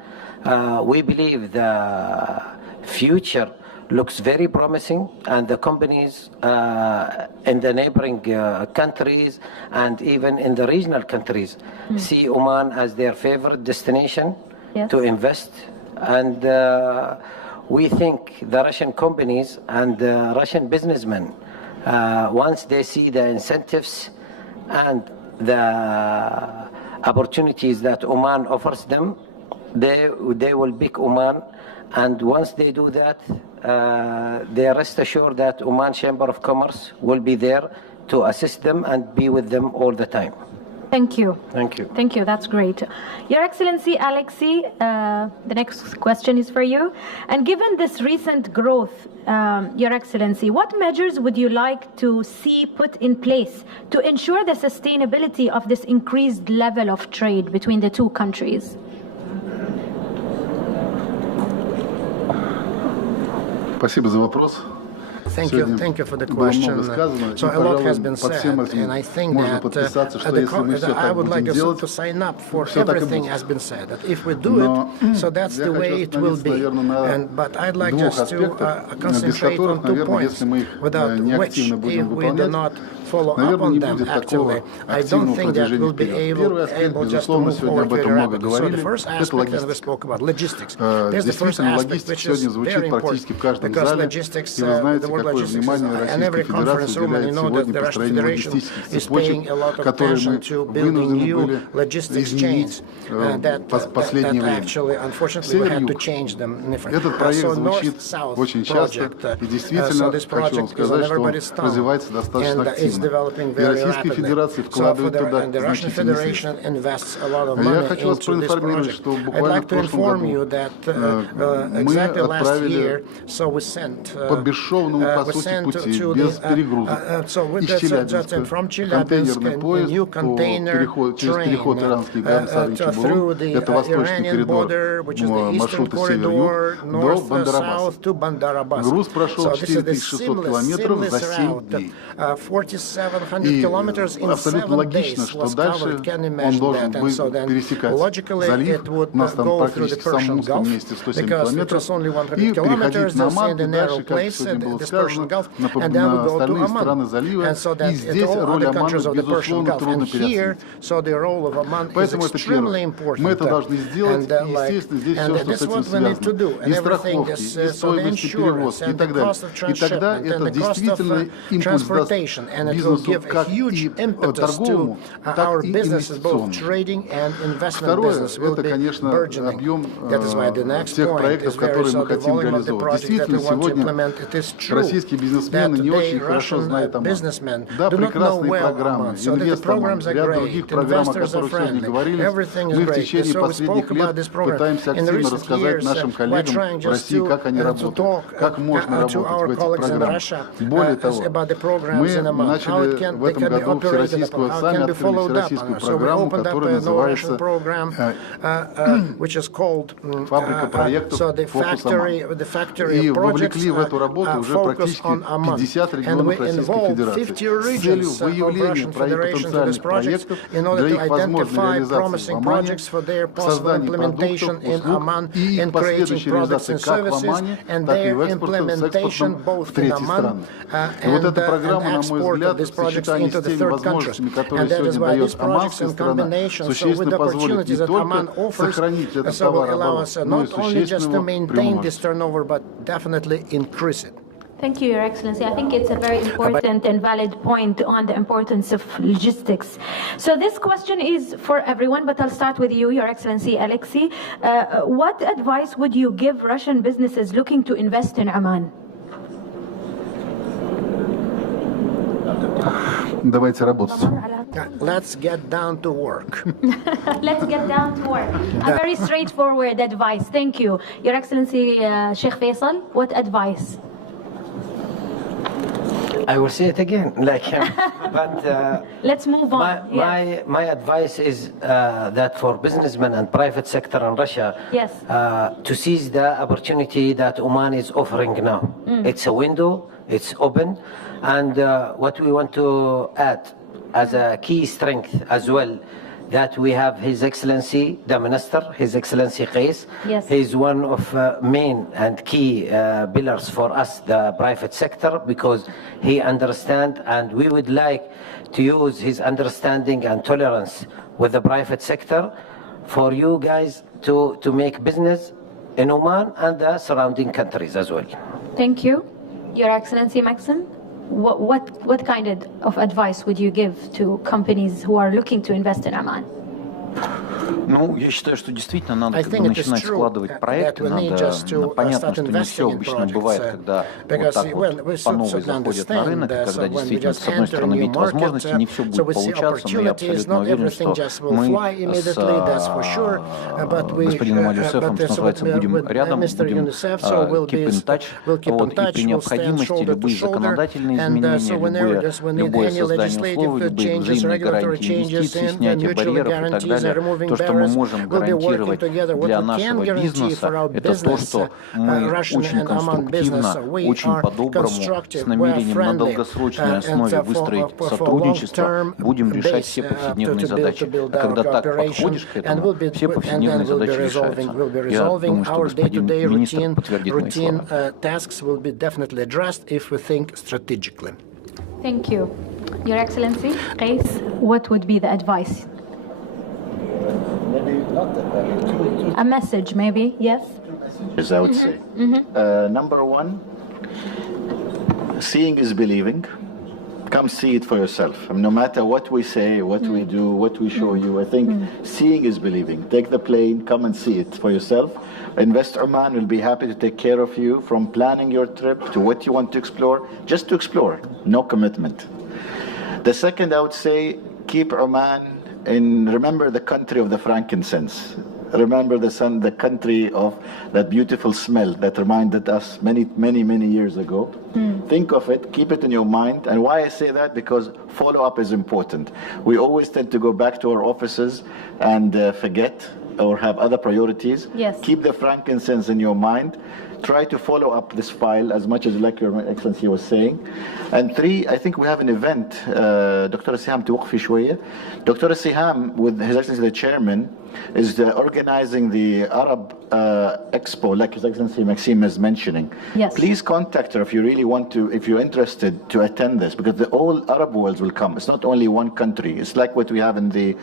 We believe the future looks very promising, and the companies in the neighboring countries and even in the regional countries see Oman as their favorite destination to invest. And we think the Russian companies and the Russian businessmen, once they see the incentives and the opportunities that Oman offers them, they will pick Oman. And once they do that, they rest assured that Oman Chamber of Commerce will be there to assist them and be with them all the time. Thank you. Thank you. Thank you. That's great. Your Excellency, Alexei, the next question is for you. And given this recent growth, Your Excellency, what measures would you like to see put in place to ensure the sustainability of this increased level of trade between the two countries? Спасибо за вопрос. Thank you for the question. So a lot has been said, and I think that I would like to sign up for everything has been said. That if we do it, so that's the way it will be. But I'd like just to concentrate on 2 points, without which, if we do not follow up on them actively, I don't think that we'll be able just to move forward very rapidly. So the first aspect that we spoke about, logistics. There's the first aspect which is very important, because logistics, the word logistics, and every conference room, and you know that the Russian Federation is paying a lot of attention to building new logistics chains that actually, unfortunately, we had to change them. So North-South project, so this project is on everybody's tongue, and is developing very rapidly. So and the Russian Federation invests a lot of money into this project. I'd like to inform you that exactly last year, so we sent to the, so with the, from Chelyabinsk, a new container train through the Iranian border, which is the eastern corridor, north-south to Bandar Abbas. So this is the seamless route. 4,700 kilometers in 7 days was covered. Can you imagine that? And so then logically it would go through the Persian Gulf, because it was only 100 kilometers, just in the narrow place, this Persian Gulf, and then we go to Oman. And so that all other countries of the Persian Gulf. And here, so the role of Oman is extremely important. And this is what we need to do. And everything is, so the insurance and the cost of transshipment and the cost of transportation, and it will give a huge impetus to our businesses, both trading and investment business will be burgeoning. That is why the next point is very, so the volume of the project that we want to implement. It is true that today Russian businessmen do not know where Oman. So the programs are great, investors are friendly, everything is great. So we spoke about this program. In the recent years, we're trying just to talk to our colleagues in Russia about the programs in Oman, how they can be operated upon, how it can be followed up on. So we opened up a Russian program, which is called so the factory projects focus on Oman, and we involved 50 regions of Russian Federation to this project in order to identify promising projects for their possible implementation in Oman, in creating products and services, and their implementation both in Oman and export of these projects into the third countries. And that is why these projects in combination, so with the opportunities that Oman offers, so will allow us not only just to maintain this turnover, but definitely increase it. Thank you, Your Excellency. I think it's a very important and valid point on the importance of logistics. So this question is for everyone, but I'll start with you, Your Excellency, Alexei. What advice would you give Russian businesses looking to invest in Oman? Давайте работать. Let's get down to work. Let's get down to work. A very straightforward advice. Thank you. Your Excellency, Sheikh Faisal, what advice? I will say it again, but let's move on. My advice is that for businessmen and private sector in Russia, yes, to seize the opportunity that Oman is offering now. It's a window, it's open, and what we want to add as a key strength as well, that we have His Excellency, the Minister, His Excellency Quais. Yes. He's one of main and key pillars for us, the private sector, because he understands, and we would like to use his understanding and tolerance with the private sector for you guys to make business in Oman and the surrounding countries as well. Thank you. Your Excellency Maxim, what kind of advice would you give to companies who are looking to invest in Oman? Ну, я считаю, что действительно надо начинать складывать проекты, надо, понятно, что не все обычно бывает, когда вот так вот по новой заходят на рынок, и когда действительно, с одной стороны, видят возможности, не все будет получаться, но я абсолютно уверен, что мы с господином Yousefом, что называется, будем рядом, будем keep in touch, вот, и при необходимости любые законодательные изменения, любое создание условий, любые взаимные гарантии инвестиций, снятие барьеров и так далее, то, что мы можем гарантировать для нашего бизнеса, это то, что мы очень конструктивно, очень по-доброму, с намерением на долгосрочной основе выстроить сотрудничество, будем решать все повседневные задачи. А когда так подходишь к этому, все повседневные задачи решаются. Я думаю, что господин министр подтвердит мои слова. Thank you. Your Excellency, Quais, what would be the advice? Maybe not that. A message, maybe, yes? As I would say. Number one, seeing is believing. Come see it for yourself. I mean, no matter what we say, what we do, what we show you, I think seeing is believing. Take the plane, come and see it for yourself. Invest Oman will be happy to take care of you from planning your trip to what you want to explore, just to explore, no commitment. The second, I would say, keep Oman and remember the country of the frankincense. Remember the country of that beautiful smell that reminded us many, many, many years ago. Think of it, keep it in your mind. And why I say that? Because follow-up is important. We always tend to go back to our offices and forget or have other priorities. Yes. Keep the frankincense in your mind. Try to follow up this file as much as like Your Excellency was saying. And three, I think we have an event. Dr. Siham توقفي شوية. Dr. Siham, with His Excellency the Chairman, is organizing the Arab Expo, like His Excellency Maxim is mentioning. Yes. Please contact her if you really want to, if you're interested to attend this, because the whole Arab world will come. It's not only one country. It's like what we have in the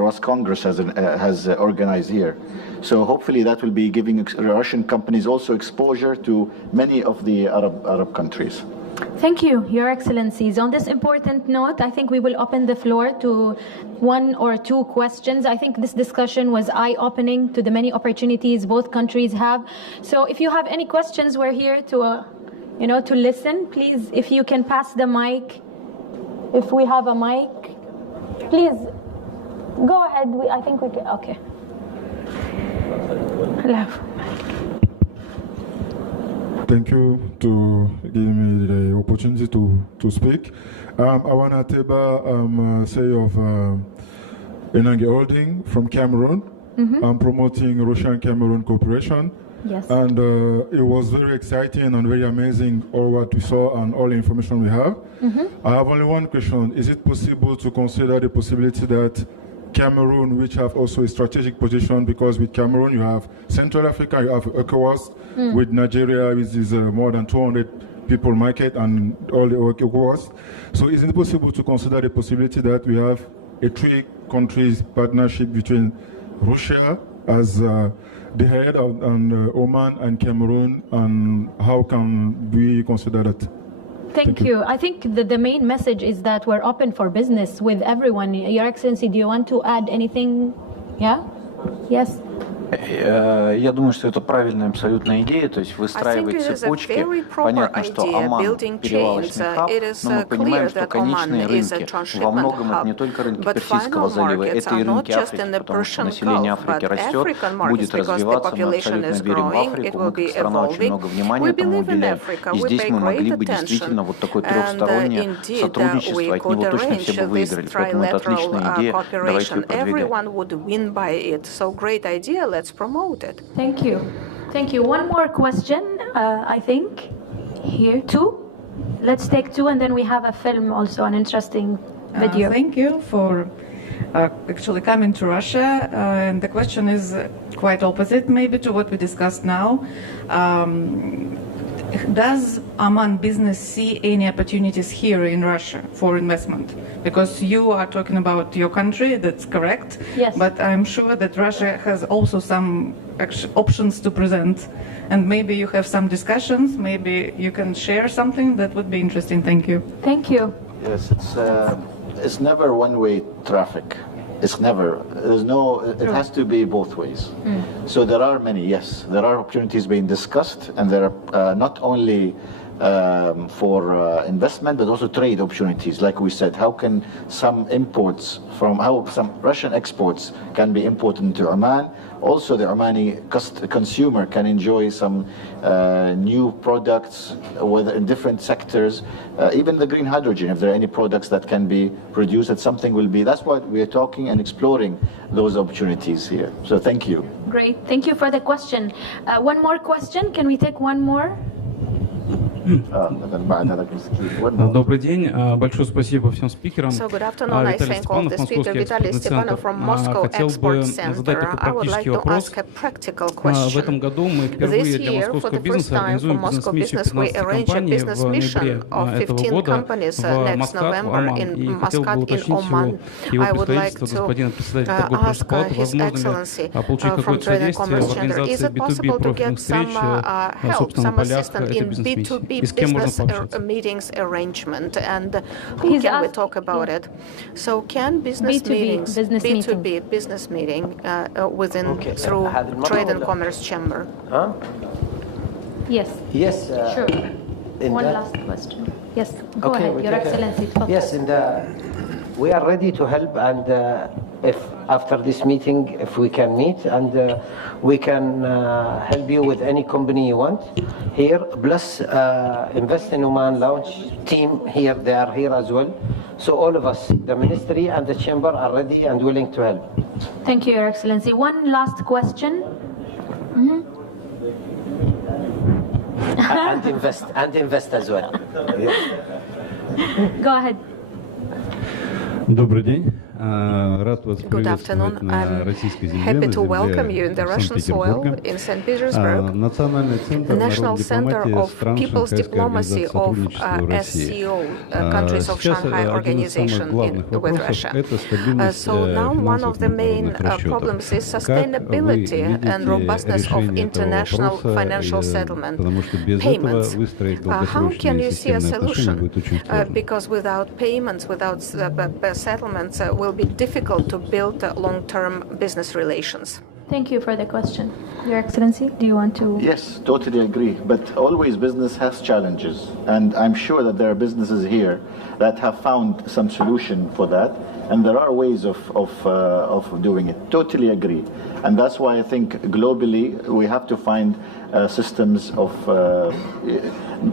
Ross Congress has organized here. So hopefully that will be giving Russian companies also exposure to many of the Arab countries. Thank you, Your Excellencies. On this important note, I think we will open the floor to one or two questions. I think this discussion was eye-opening to the many opportunities both countries have. So if you have any questions, we're here to, to listen. Please, if you can pass the mic, if we have a mic, please go ahead. I think we can. Okay. Hello. Thank you to give me the opportunity to speak. I want to say of Enange Holding from Cameroon. I'm promoting Russian-Cameroon cooperation. Yes. And it was very exciting and very amazing all what we saw and all the information we have. I have only one question. Is it possible to consider the possibility that Cameroon, which have also a strategic position, because with Cameroon you have Central Africa, you have ECOWAS, with Nigeria, which is more than 200 people market and all the ECOWAS. So is it possible to consider the possibility that we have a three countries partnership between Russia as the head of Oman and Cameroon, and how can we consider that? Thank you. I think the main message is that we're open for business with everyone. Your Excellency, do you want to add anything? Yeah? Yes? Я думаю, что это правильная абсолютная идея, то есть выстраивать цепочки. Понятно, что Оман перевалочный хаб, но мы понимаем, что конечные рынки во многом это не только рынки Персидского залива, это и рынки Африки, потому что население Африки растет, будет развиваться, мы абсолютно верим в Африку, мы как страна очень много внимания этому уделяем. И здесь мы могли бы действительно вот такое трехстороннее сотрудничество, от него точно все бы выиграли. Поэтому это отличная идея, давайте ее продвигать. Let's promote it. Thank you. Thank you. One more question, I think. Here, two. Let's take two, and then we have a film also, an interesting video. Thank you for actually coming to Russia. And the question is quite opposite, maybe, to what we discussed now. Does Oman business see any opportunities here in Russia for investment? Because you are talking about your country, that's correct. Yes. But I'm sure that Russia has also some options to present. And maybe you have some discussions, maybe you can share something that would be interesting. Thank you. Thank you. Yes, it's never one-way traffic. It's never, there's no, it has to be both ways. So there are many, yes, there are opportunities being discussed, and there are not only for investment, but also trade opportunities. Like we said, how can some imports how some Russian exports can be imported into Oman? Also, the Omani consumer can enjoy some new products, whether in different sectors, even the green hydrogen, if there are any products that can be produced, that something will be. That's why we are talking and exploring those opportunities here. So thank you. Great, thank you for the question. One more question, can we take one more? Добрый день, большое спасибо всем спикерам. Виталий Степанов, Московский экспортный центр. Хотел бы задать такой практический вопрос. В этом году мы впервые для московского бизнеса организуем бизнес-миссию 15 компаний в ноябре этого года в Маскат-Оман. И хотел бы уточнить у его представительства, господина председателя торговой палаты, возможно ли получить какое-то содействие в организации B2B профильных встреч, собственно, на полях этой бизнес-миссии. Business meetings arrangement, and who can we talk about it? So can business B2B, meetings, business B2B meeting. business meeting through Trade and Commerce Chamber? Yes. Yes. Sure. One last question. Yes. Go ahead, Your Excellency. Yes, we are ready to help, and if after this meeting, if we can meet, and we can help you with any company you want here, plus Invest in Oman launch team here, they are here as well. So all of us, the ministry and the chamber, are ready and willing to help. Thank you, Your Excellency. One last question. and invest as well. Go ahead. Добрый день. Good afternoon. I'm happy to welcome you in the Russian soil in St. Petersburg. The National Center of People's Diplomacy of SCO, Countries of Shanghai Organization with Russia. So now one of the main problems is sustainability and robustness of international financial settlement payments. How can you see a solution? Because without payments, without settlements, will be difficult to build long-term business relations. Thank you for the question. Your Excellency, do you want to? Yes, totally agree. But always business has challenges. And I'm sure that there are businesses here that have found some solution for that. And there are ways of doing it. Totally agree. And that's why I think globally we have to find systems of...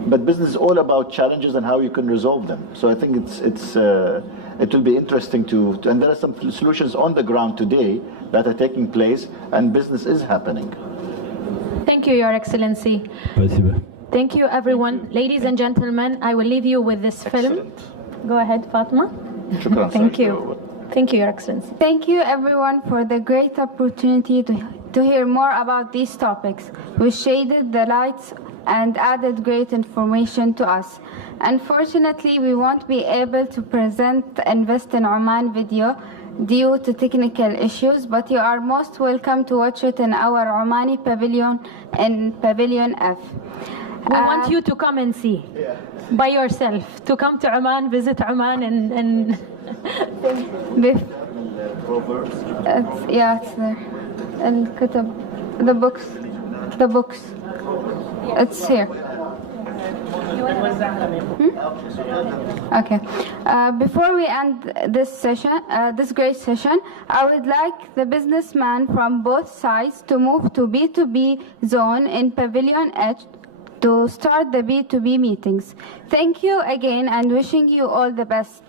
but business is all about challenges and how you can resolve them. So I think it will be interesting and there are some solutions on the ground today that are taking place, and business is happening. Thank you, Your Excellency. Thank you, everyone. Ladies and gentlemen, I will leave you with this film. Go ahead, Fatma. Thank you. Thank you, Your Excellency. Thank you, everyone, for the great opportunity to hear more about these topics. We shaded the lights and added great information to us. Unfortunately, we won't be able to present the Invest in Oman video due to technical issues, but you are most welcome to watch it in our Omani pavilion in Pavilion F. We want you to come and see by yourself, to come to Oman, visit Oman, and it's there. And the books. It's here. Okay. Before we end this session, this great session, I would like the businessman from both sides to move to B2B zone in Pavilion H to start the B2B meetings. Thank you again and wishing you all the best.